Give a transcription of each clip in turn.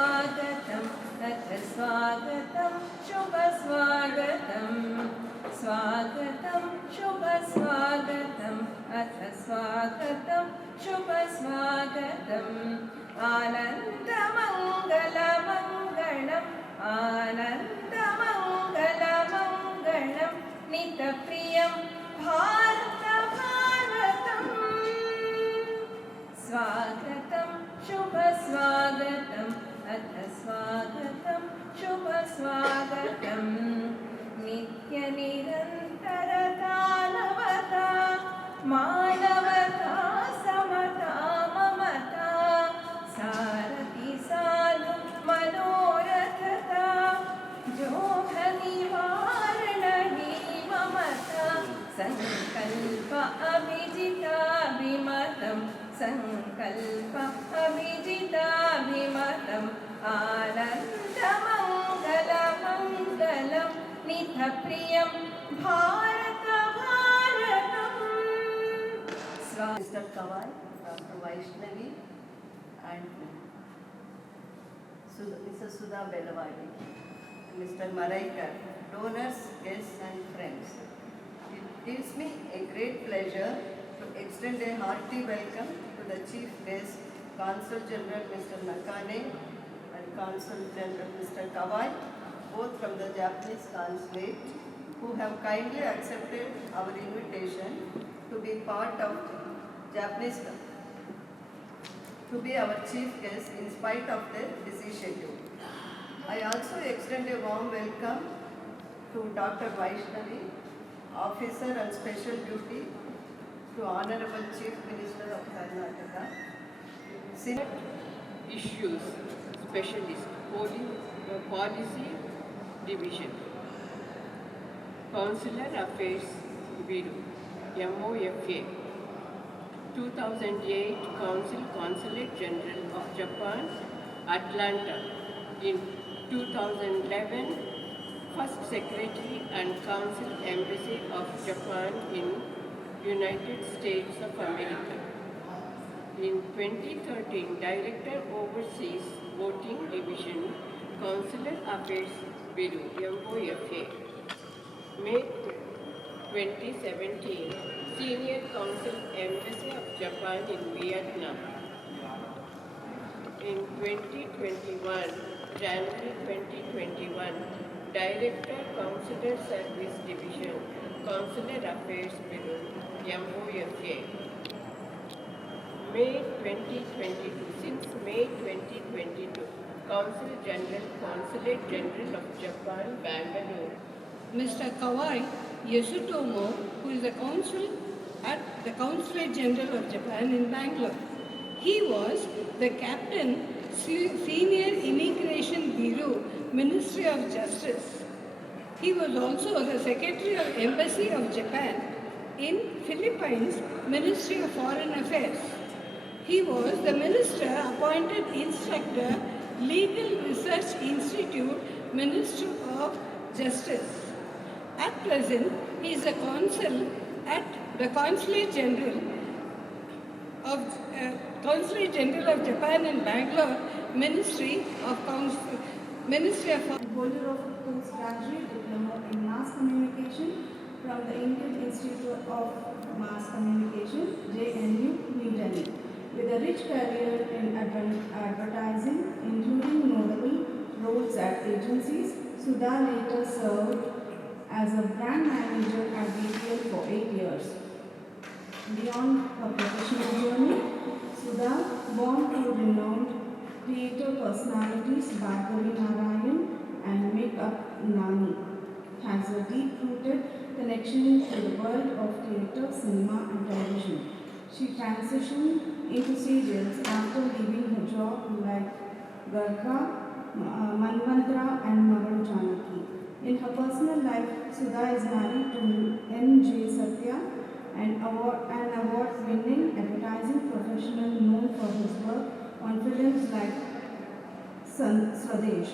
स्वागतम् अथ स्वागतं शुभ स्वागतं स्वागतं शुभ स्वागतम् अथ स्वागतं शुभ स्वागतम् आनन्दमङ्गलमङ्गलम् आनन्दमङ्गलमङ्गलं नितप्रियं भारतम् स्वागतं शुभ स्वागतम् अथ स्वागतं शुभ स्वागतं नित्यनिरन्तरता नवता मानवता समता ममता सारथि साधु मनोरथता जोहनिवारणहि ममता संकल्प अभिजिताभिमतं संकल्प अभिजिताभिमतम् आनन्दमङ्गलमङ्गलं नितप्रियं भारतम् Mr. Kawai, Dr. Vaishnavi, and Mrs. Sudha Belavadi, Mr. Maraikar, donors, guests, and friends. It gives me a great pleasure to extend a hearty welcome to the Chief Guest, Consul General Mr. Nakane and Consul General Mr. Kawai, both from the Japanese Consulate, who have kindly accepted our invitation to be part of Japanese, to be our chief guest in spite of their busy schedule. I also extend a warm welcome to Dr. Vaishnavi, Officer on Special Duty to Honorable Chief Minister of Karnataka. Issues Specialist, Policy Division, Consular Affairs Bureau, MOFA, 2008 Consulate General of Japan, Atlanta, in 2011 First Secretary and Council Embassy of Japan in United States of America. In 2013, Director Overseas Voting Division, Consular Affairs Bureau, MOFA. May 2017, Senior Council Embassy of Japan in Vietnam. In 2021, January 2021, Director Consular Service Division, Consular Affairs Bureau, MOFA. May 2022, since May 2022, Consul General, Consulate General of Japan, Bangalore. Mr. Kawai Yasutomo, who is the consul at the Consulate General of Japan in Bangalore. He was the Captain, Senior Immigration Bureau, Ministry of Justice. He was also the Secretary of Embassy of Japan in Philippines, Ministry of Foreign Affairs. He was the Minister appointed Instructor, Legal Research Institute, Ministry of Justice. At present, he is a consul at the Consulate General of Japan in Bangalore, Ministry of Holder of postgraduate diploma in mass communication from the Indian Institute of Mass Communication, JNU, New Delhi. With a rich career in advertising, including notable roles at agencies, Sudha later served as a brand manager at BTL for 8 years. Beyond her professional journey, Sudha, born to renowned theatre personalities Bhargavi Narayan and Make-up Nani, has a deep-rooted connection to the world of theatre, cinema and television. She transitioned into serials after leaving her job like Garga, Manvantra and Magal Janaki. In her personal life, Sudha is married to N.J. Satya, an award-winning advertising professional known for his work on films like Swadesh.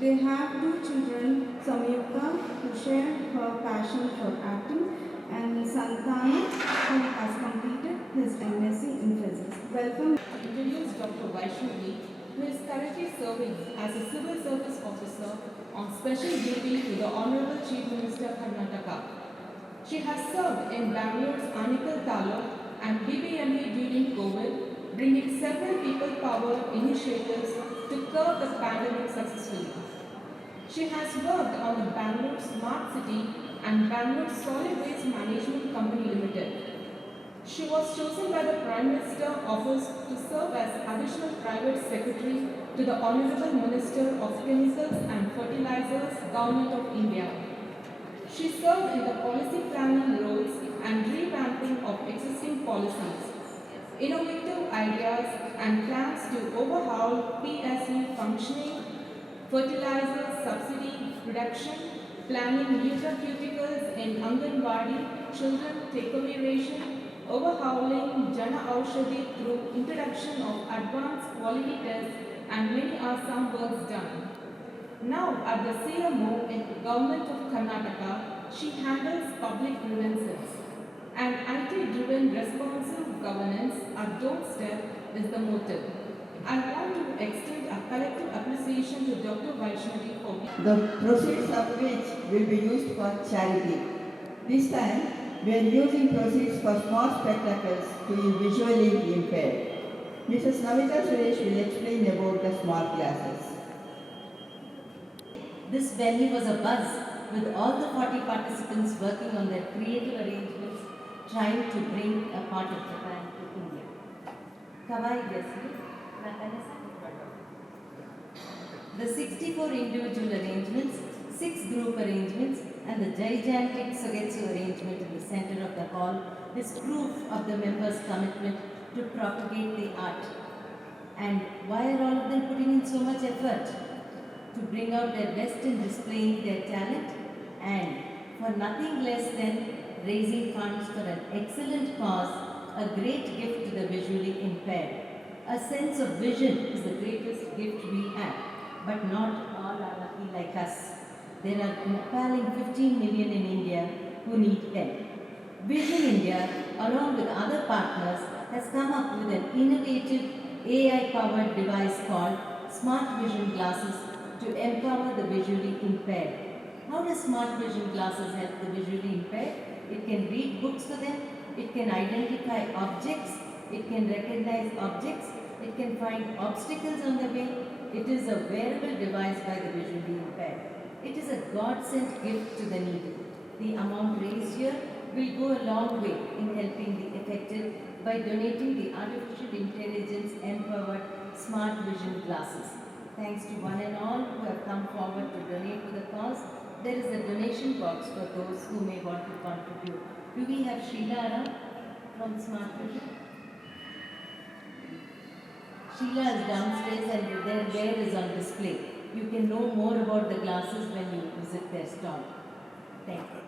They have 2 children, Samyukta, who share her passion for acting, and Santanu, who has completed his MSc in Physics. Welcome. Introduce Dr. Vaishnavi, who is currently serving as a civil service officer on special duty to the Honorable Chief Minister Karnataka. She has served in Bangalore's Anikal Taluk and BBME during COVID, bringing several people power initiatives to curb the pandemic successfully. She has worked on the Bangalore Smart City and Bangalore Solid Waste Management Company Limited. She was chosen by the Prime Minister office to serve as additional private secretary to the Honorable Minister of Chemicals and Fertilizers, Government of India. She served in the policy planning roles and revamping of existing policies, innovative ideas and plans to overhaul PSU functioning, fertilizer subsidy reduction, planning nutraceuticals in Anganwadi children takeaway ration, overhauling Jana Aushadhi through introduction of advanced quality tests, and many are some works done. Now at the CMO in the Government of Karnataka, she handles public grievances. An IT-driven responsive governance at doorstep is the motive. I want to extend a collective appreciation to Dr. Vaishnavi for the proceeds of which will be used for charity. This time, we are using proceeds for small spectacles to the visually impaired. Mrs. Navita Suresh will explain about the smart glasses. This venue was a buzz with all the 40 participants working on their creative arrangements trying to bring a part of Japan to India. Kawaii Gesli, the 64 individual arrangements, 6 group arrangements and the gigantic Sogetsu arrangement in the center of the hall is proof of the members' commitment to propagate the art. And why are all of them putting in so much effort? To bring out their best in displaying their talent and for nothing less than raising funds for an excellent cause, a great gift to the visually impaired. A sense of vision is the greatest gift we have, but not all are lucky like us. There are an appalling 15 million in India who need help. Vision India, along with other partners, has come up with an innovative AI-powered device called Smart Vision Glasses to empower the visually impaired. How does Smart Vision Glasses help the visually impaired? It can read books for them, it can identify objects, it can recognize objects, it can find obstacles on the way. It is a wearable device by the visually impaired. It is a God-sent gift to the needy. The amount raised here will go a long way in helping the affected by donating the artificial intelligence empowered Smart Vision Glasses. Thanks to one and all who have come forward to donate to the cause, there is a donation box for those who may want to contribute. Do we have Sheila from Smart Vision? Sheila is downstairs and their wear is on display. You can know more about the glasses when you visit their stall. Thank you.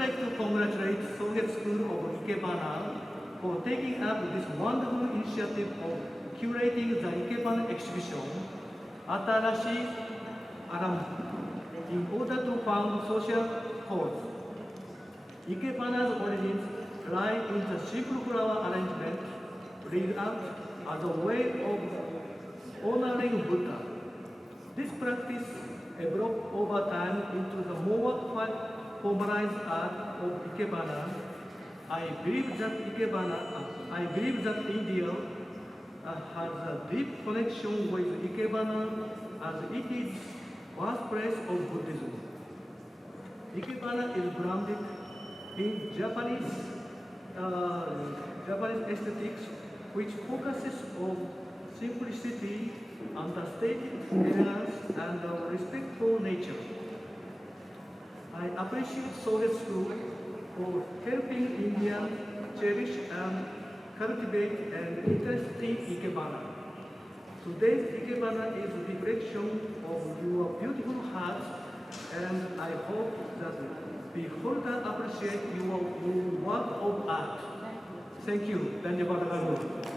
like to congratulate Sogetsu School of Ikebana for taking up this wonderful initiative of curating the Ikebana exhibition, ATARASHI AARAMB, in order to found social cause. Ikebana's origins lie in the simple flower arrangement laid out as a way of honoring Buddha. This practice evolved over time into the more formalized art of Ikebana. I believe that India has a deep connection with Ikebana as it is birthplace of Buddhism. Ikebana is grounded in Japanese aesthetics, which focuses on simplicity, understated elegance, and respect for nature. I appreciate Sogetsu for helping Indians cherish and cultivate an interest in Ikebana. Today's Ikebana is a reflection of your beautiful hearts, and I hope that beholders appreciate your work of art. Thank you. Ikebana Bangalore.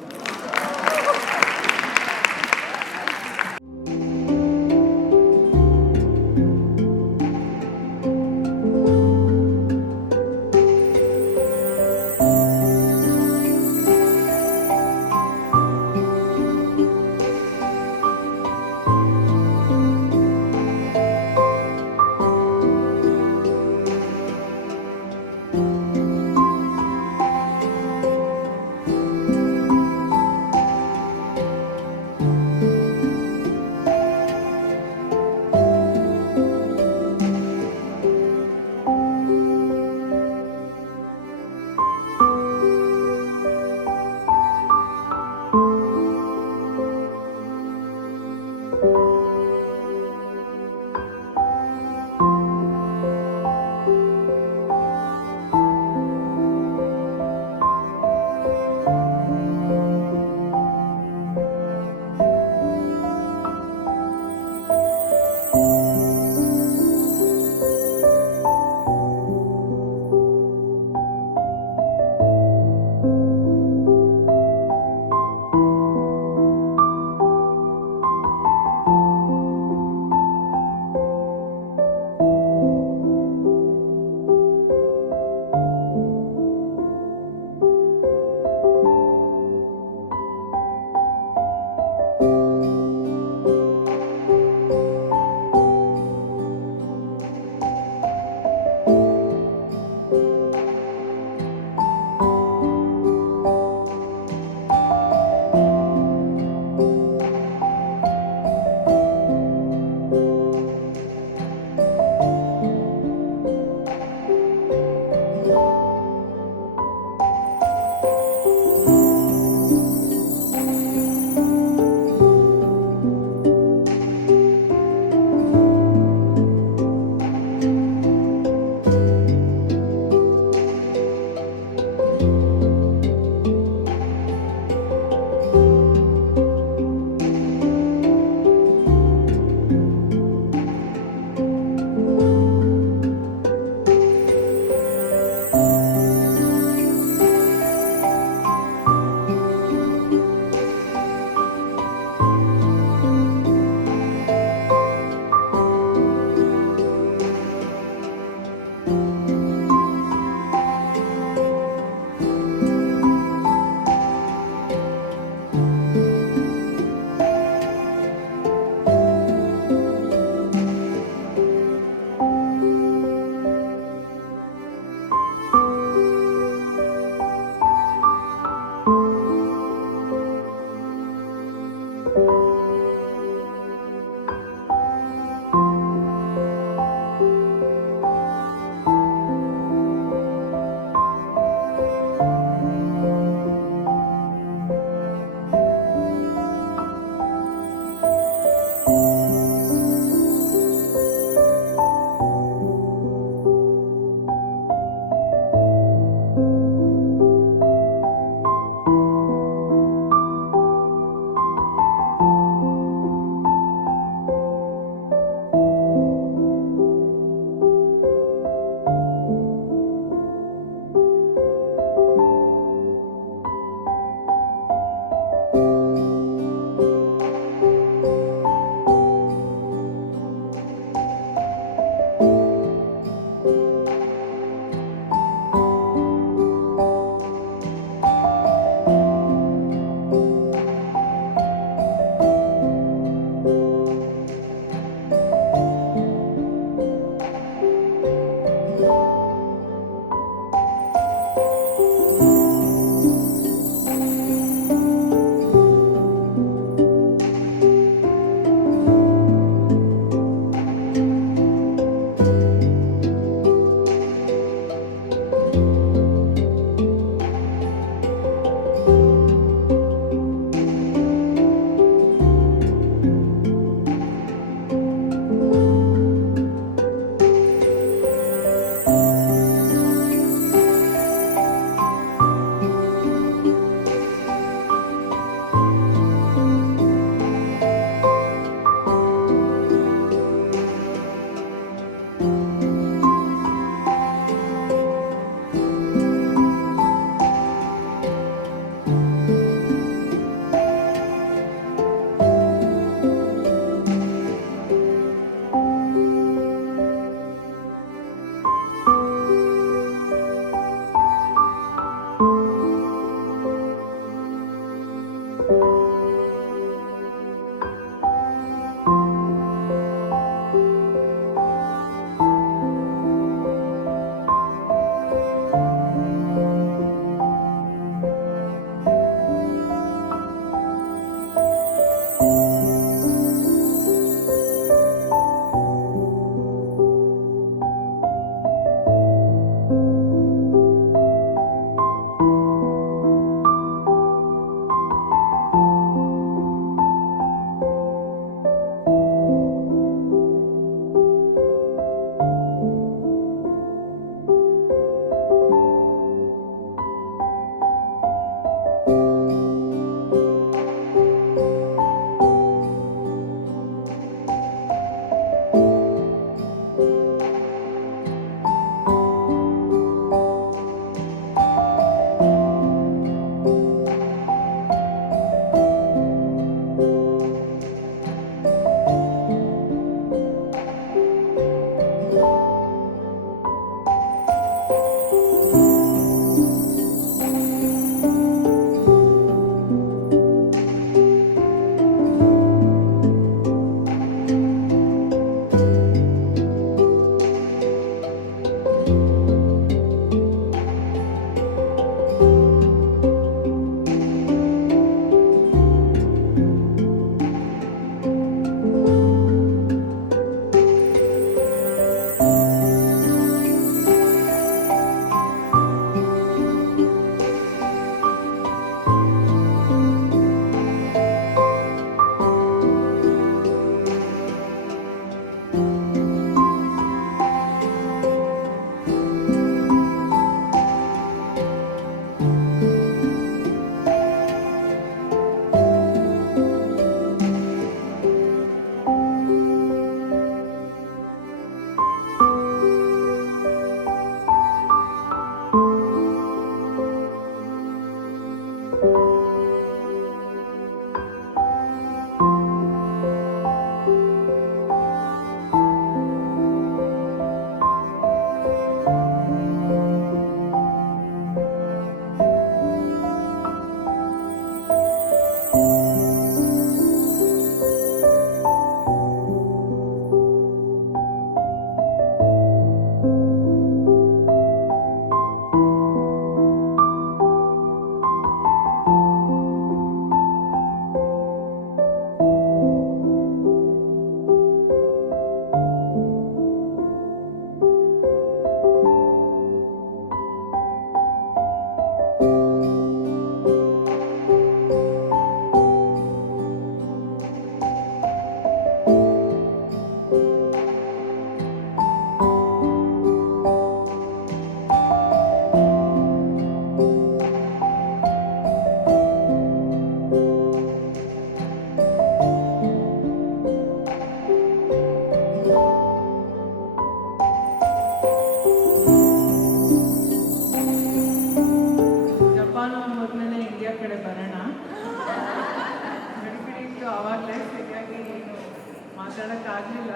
ಮಾತಾಡೋಕ್ಕಾಗಲಿಲ್ಲ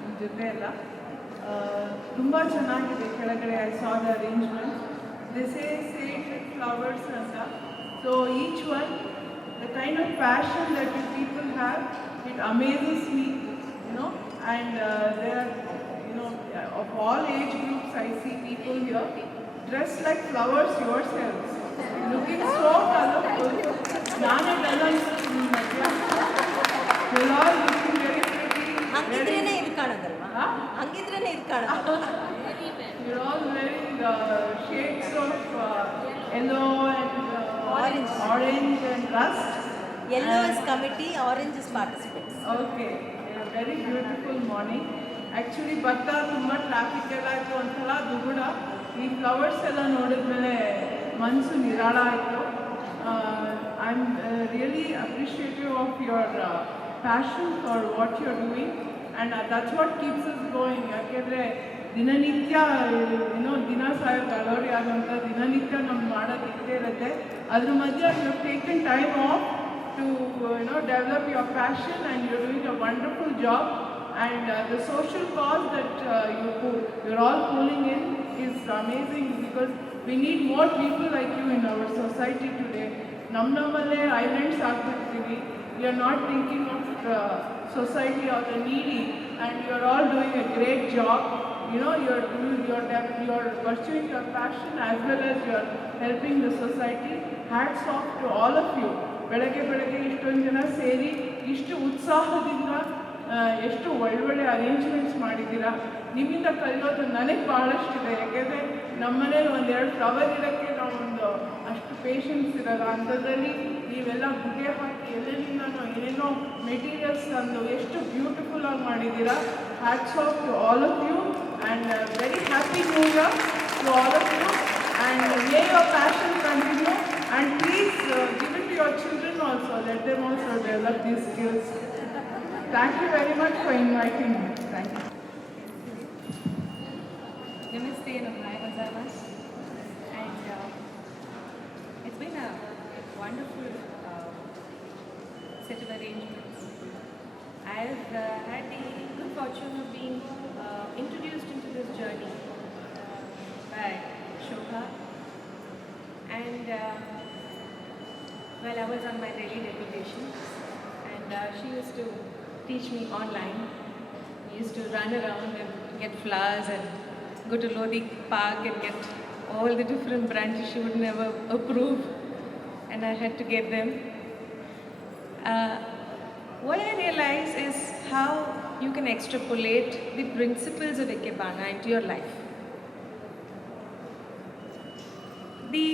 ನಿಮ್ಮ ಜೊತೆ ಎಲ್ಲ ತುಂಬ ಚೆನ್ನಾಗಿದೆ ಕೆಳಗಡೆ. I saw the arrangement. This is said with flowers ಅಂತ. So each one the kind of passion that you people have, it amazes me, and there are, of all age groups I see people here dressed like flowers yourselves, looking so colorful. Nane doesn't. You're all looking very pretty. ಹಂಗಿದ್ರೇನೆ ಇದು ಕಾಣೋದಲ್ವಾ? ಹಂಗಿದ್ರೇನೆ ಇದು ಕಾಣೋದು. You're all wearing shades of yellow and orange and rust. Yellow is committee, orange is participants. Okay, a very beautiful morning. Actually ಬರ್ತಾ ತುಂಬ traffic ಎಲ್ಲ ಆಯಿತು, ಒಂಥರ ದುಗುಡ. ಈ flowers ಎಲ್ಲ ನೋಡಿದ್ಮೇಲೆ ಮನಸ್ಸು ನಿರಾಳ ಆಯಿತು. I am really appreciative of your passion for what you are doing, and that's what keeps us going. ಯಾಕೆಂದರೆ ದಿನನಿತ್ಯ ದಿನ ಸಾವಿರ ಕಲೋರಿ ಆಗುವಂಥ ದಿನನಿತ್ಯ ನಮ್ಗೆ ಮಾಡೋದು ಇದ್ದೇ ಇರುತ್ತೆ. ಅದ್ರ ಮಧ್ಯೆ you taken time off to develop your passion, and you're doing a wonderful job. And the social cause that you're all pulling in is amazing, because we need more people like you in our society today. Nammalle islands aagtirtivi. We are not thinking of the society or the needy, and you're all doing a great job. You're pursuing your passion as well as you're helping the society. Hats off to all of you. ಬೆಳಗ್ಗೆ ಇಷ್ಟೊಂದು ಜನ ಸೇರಿ ಇಷ್ಟು ಉತ್ಸಾಹದಿಂದ ಎಷ್ಟು ಒಳ್ಳೊಳ್ಳೆ arrangements ಮಾಡಿದ್ದೀರಾ. ನಿಮ್ಮಿಂದ ಕಲಿಯೋದು ನನಗೆ ಭಾಳಷ್ಟಿದೆ. ಯಾಕೆಂದರೆ ನಮ್ಮ ಮನೇಲಿ ಒಂದೆರಡು ಫ್ಲವರ್ ಇಡೋಕ್ಕೆ ನಾವೊಂದು ಅಷ್ಟು ಪೇಷನ್ಸ್ ಇರೋಲ್ಲ. ಅಂಥದ್ರಲ್ಲಿ ನೀವೆಲ್ಲ ಗುಡ್ಡೆ ಹಾಕಿ ಎಲ್ಲೆಲ್ಲಿಂದನೋ ಏನೇನೋ ಮೆಟೀರಿಯಲ್ಸ್ ತಂದು ಎಷ್ಟು ಬ್ಯೂಟಿಫುಲ್ಲಾಗಿ ಮಾಡಿದ್ದೀರಾ. Hats off to all of you, and very happy new year to all of you, and may your passion continue, and please give it to your children also. Let them also develop these skills. Thank you very much for inviting me. Thank you. Namaste and ohayou gozaimasu. And it's been a wonderful set of arrangements. I've had the good fortune of being introduced into this journey by Shobha, and I was on my Delhi deputation, and she used to teach me online. We used to run around and get flowers and go to Lodi Park and get all the different branches she would never approve, and I had to get them. What I realized is how you can extrapolate the principles of Ikebana into your life. The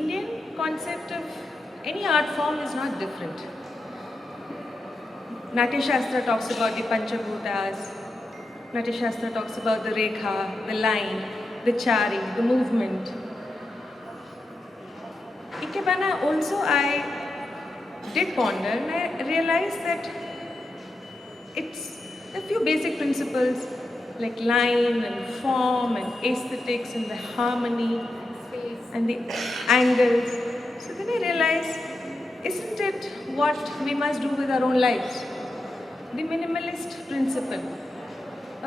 Indian concept of any art form is not different. Natya Shastra talks about the Panchabhutas. Natya Shastra talks about the rekha, the line, the chari, the movement. Ikebana also I did ponder, and I realized that it's a few basic principles like line and form and aesthetics and the harmony and the angles. So then I realized, isn't it what we must do with our own lives? The minimalist principle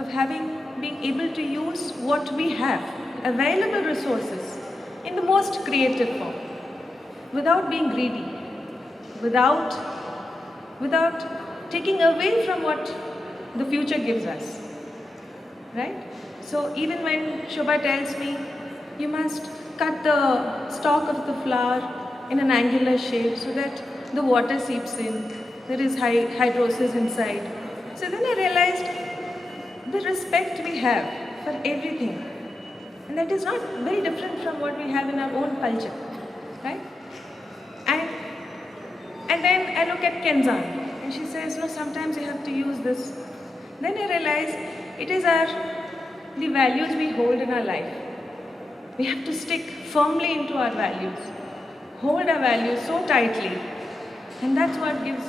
of being able to use what we have, available resources, in the most creative form, without being greedy, without taking away from what the future gives us, right? So even when Shobha tells me, you must cut the stalk of the flower in an angular shape so that the water seeps in, there is hydrosis inside. So then I realized the respect we have for everything, and that is not very different from what we have in our own culture, right? And then I look at Kenzan, and she says, no, sometimes you have to use this. Then I realize it is the values we hold in our life. We have to stick firmly into our values, hold our values so tightly, and that's what gives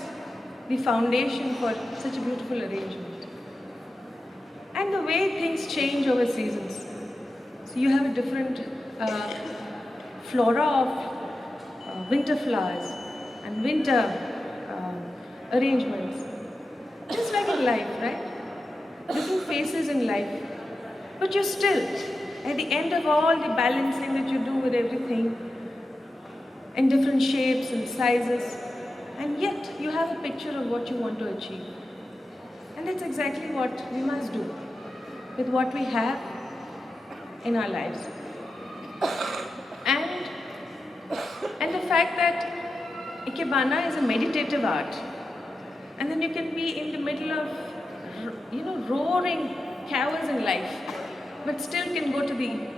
the foundation for such a beautiful arrangement. And the way things change over seasons. So you have a different flora of winter flowers and winter arrangements. Just like in life, right? Different phases in life. But you're still, at the end of all the balancing that you do with everything, in different shapes and sizes, and yet you have a picture of what you want to achieve. And that's exactly what we must do with what we have in our lives. And, and the fact that Ikebana is a meditative art, and then you can be in the middle of, roaring chaos in life, but still can go to the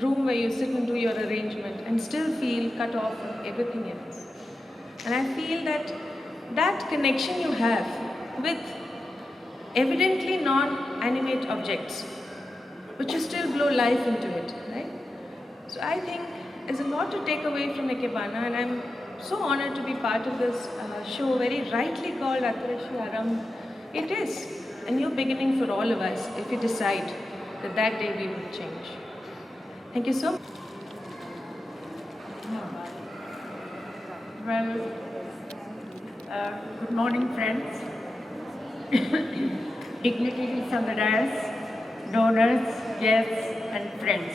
room where you sit and do your arrangement and still feel cut off from everything else. And I feel that that connection you have with evidently non-animate objects, but you still blow life into it, right? So I think there's a lot to take away from Ikebana, and I'm so honored to be part of this show, very rightly called ATARASHI AARAMB. It is a new beginning for all of us if we decide that that day we will change. Thank you so much. Well, good morning, friends. Dignitaries on the dais, donors, guests, and friends.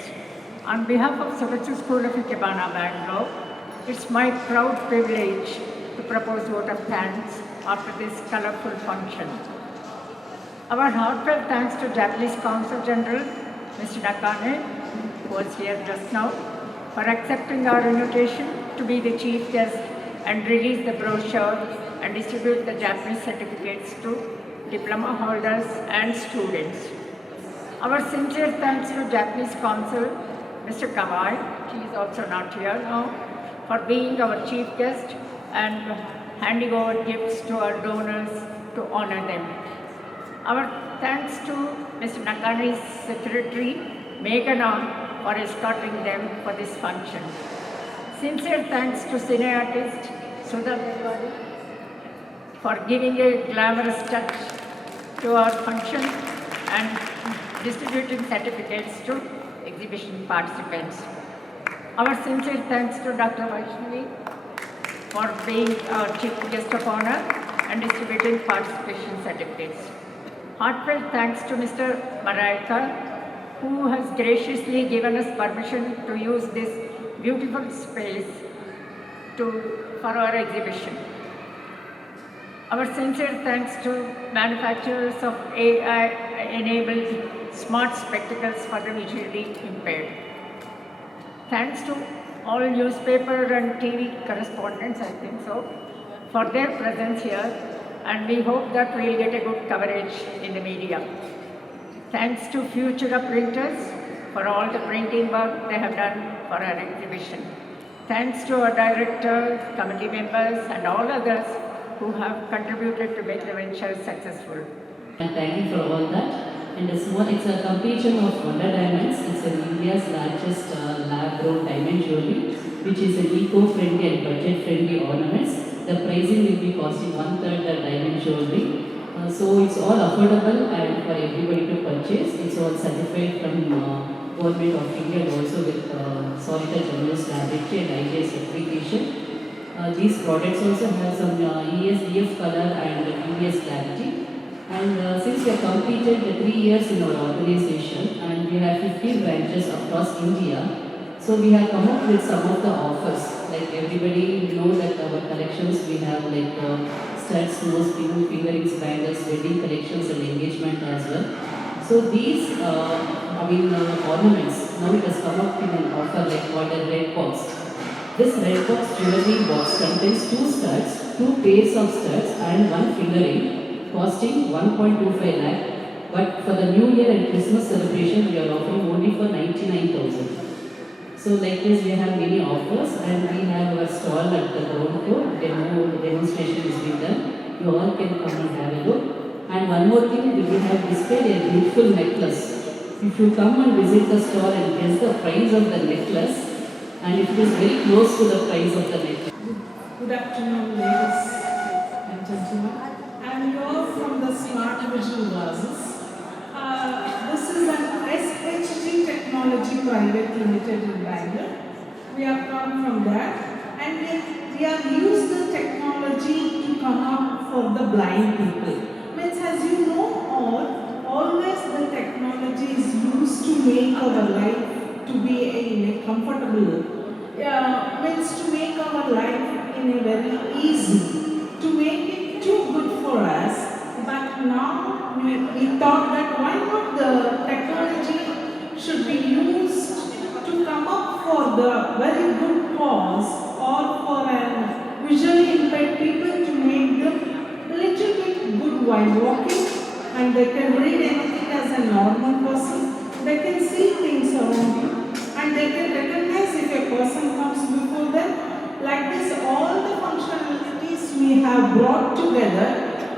On behalf of Sogetsu School of Ikebana Bangalore, it's my proud privilege to propose vote of thanks after this colorful function. Our heartfelt thanks to Japanese Consul General, Mr. Nakane, who was here just now, for accepting our invitation to be the chief guest and release the brochure and distribute the Japanese certificates to diploma holders and students. Our sincere thanks to Japanese Consul, Mr. Kawai, he is also not here now, for being our chief guest and handing over gifts to our donors to honor them. Our thanks to Mr. Nakane's secretary, Meghana, for escorting them for this function. Sincere thanks to cine artist Sudha Bhagwani for giving a glamorous touch to our function and distributing certificates to exhibition participants. Our sincere thanks to Dr. Vaishnavi for being our chief guest of honor and distributing participation certificates. Heartfelt thanks to Mr. Maraika, who has graciously given us permission to use this beautiful space for our exhibition. Our sincere thanks to manufacturers of AI-enabled smart spectacles for the visually impaired. Thanks to all newspaper and TV correspondents, I think so, for their presence here, and we hope that we'll get a good coverage in the media. Thanks to Futura printers for all the printing work they have done for our exhibition. Thanks to our director, committee members, and all others who have contributed to make the venture successful. And thank you for all that. And it's a competition of Wonder Diamonds. It's India's largest lab-grown diamond jewelry, which is an eco-friendly and budget-friendly ornaments. The pricing will be costing 1/3 the diamond jewelry. So it's all affordable and for everybody to purchase. It's all certified from Government of India and also with Solita General's Laboratory and IGI certification. These products also have some ESDF color and EBS clarity. And since we have completed 3 years in our organization and we have 15 branches across India, so we have come up with some of the offers. Like everybody know that our collections we have like studs, nose, pin, fingerings, bangles, wedding collections and engagement as well. So these ornaments, now it has come up in an offer like called a red box. This red box jewelry box contains 2 studs, 2 pairs of studs and 1 fingering, costing 1.25 lakh. But for the New Year and Christmas celebration, we are offering only for 99,000. So like this, we have many offers and we have a stall at the ground floor. Demonstration is being done. You all can come and have a look. And one more thing, we will have displayed a beautiful necklace. If you come and visit the store and guess the price of the necklace, and it is very close to the price of the necklace. Good afternoon, ladies and gentlemen. I am here from the Smart Vision Glasses. This is an SHG Technology Private Limited in Bangalore. We have come from there and we have used the technology to come up for the blind people. Means, as you know always the technology is used to make our life to be in a comfortable, means to make our life in a very easy, to make it too good for us. But now we thought that why not the technology should be used to come up for the very good cause, or for an visually impaired people, to make them a little bit good while walking, and they can read anything as a normal person. They can see things around you, and they can recognize if a person comes before them. Like this, all the functionalities we have brought together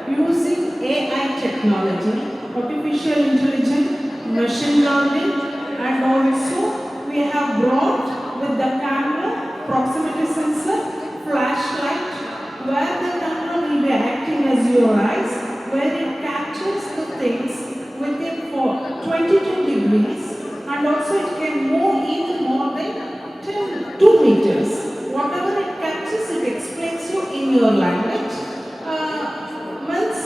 using AI technology, artificial intelligence, machine learning, and also we have brought with the camera, proximity sensor, flashlight, where the camera will be acting as your eyes, where it captures the things within 22 degrees, and also it can move even more than 2 meters. Whatever it captures, it explains you in your language. Once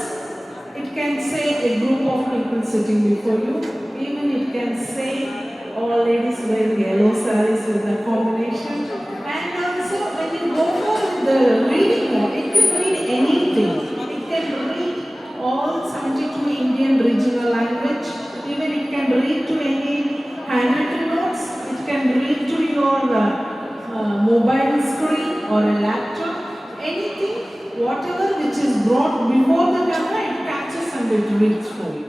it can say a group of people sitting before you, even it can say all ladies wearing yellow sarees with a combination. And also when you go for the reading mode, it can read anything. It can read all 72 Indian regional language. Even it can read to any handwritten notes. It can read to your mobile screen or a laptop. Anything, whatever which is brought before the camera, it catches and it reads for you.